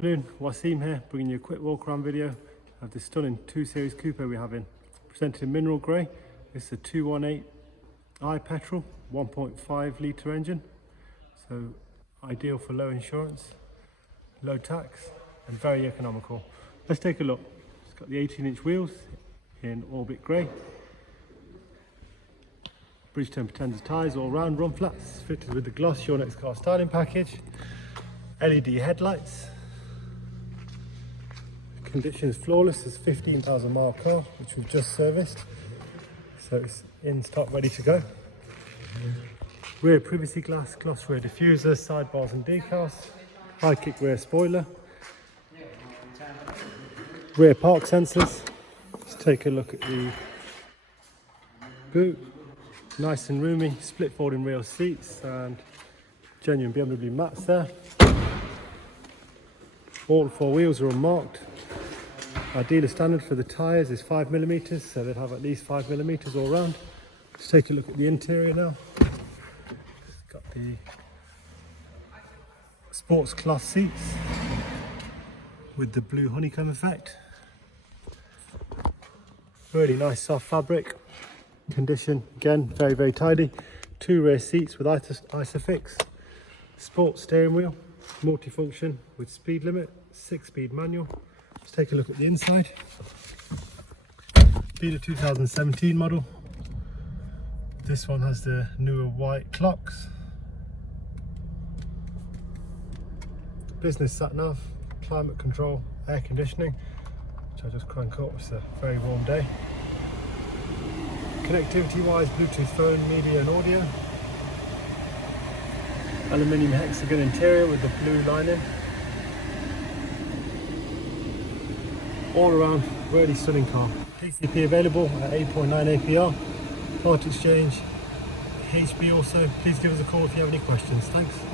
Good afternoon, Wasim here, bringing you a quick walk around video of this stunning 2 Series coupe we have in. Presented in mineral grey. This is a 218i petrol, 1.5 litre engine. So ideal for low insurance, low tax and very economical. Let's take a look. It's got the 18-inch wheels in Orbit grey. Bridgestone Pretender tyres all round, run flats, fitted with the gloss Your Next Car styling package. LED headlights. Condition is flawless. It's a 15,000 mile car which we've just serviced, so it's in stock ready to go. Rear privacy glass, gloss rear diffuser, sidebars and decals, high kick rear spoiler, rear park sensors. Let's take a look at the boot. Nice and roomy, split folding rear seats and genuine BMW mats there. All 4 wheels are unmarked. Our dealer standard for the tyres is 5mm, so they'd have at least 5mm all round. Let's take a look at the interior now. It's got the sports cloth seats with the blue honeycomb effect. Really nice soft fabric. Condition, again, very tidy. 2 rear seats with Isofix. Sports steering wheel, multifunction with speed limit, 6-speed manual. Let's take a look at the inside. Being a 2017 model. This one has the newer white clocks. Business sat nav, climate control, air conditioning, which I just crank up. It's a very warm day. Connectivity wise, Bluetooth phone, media and audio. Aluminium hexagon interior with the blue lining. All around, really stunning car. PCP available at 8.9 APR. Part exchange, HB also. Please give us a call if you have any questions. Thanks.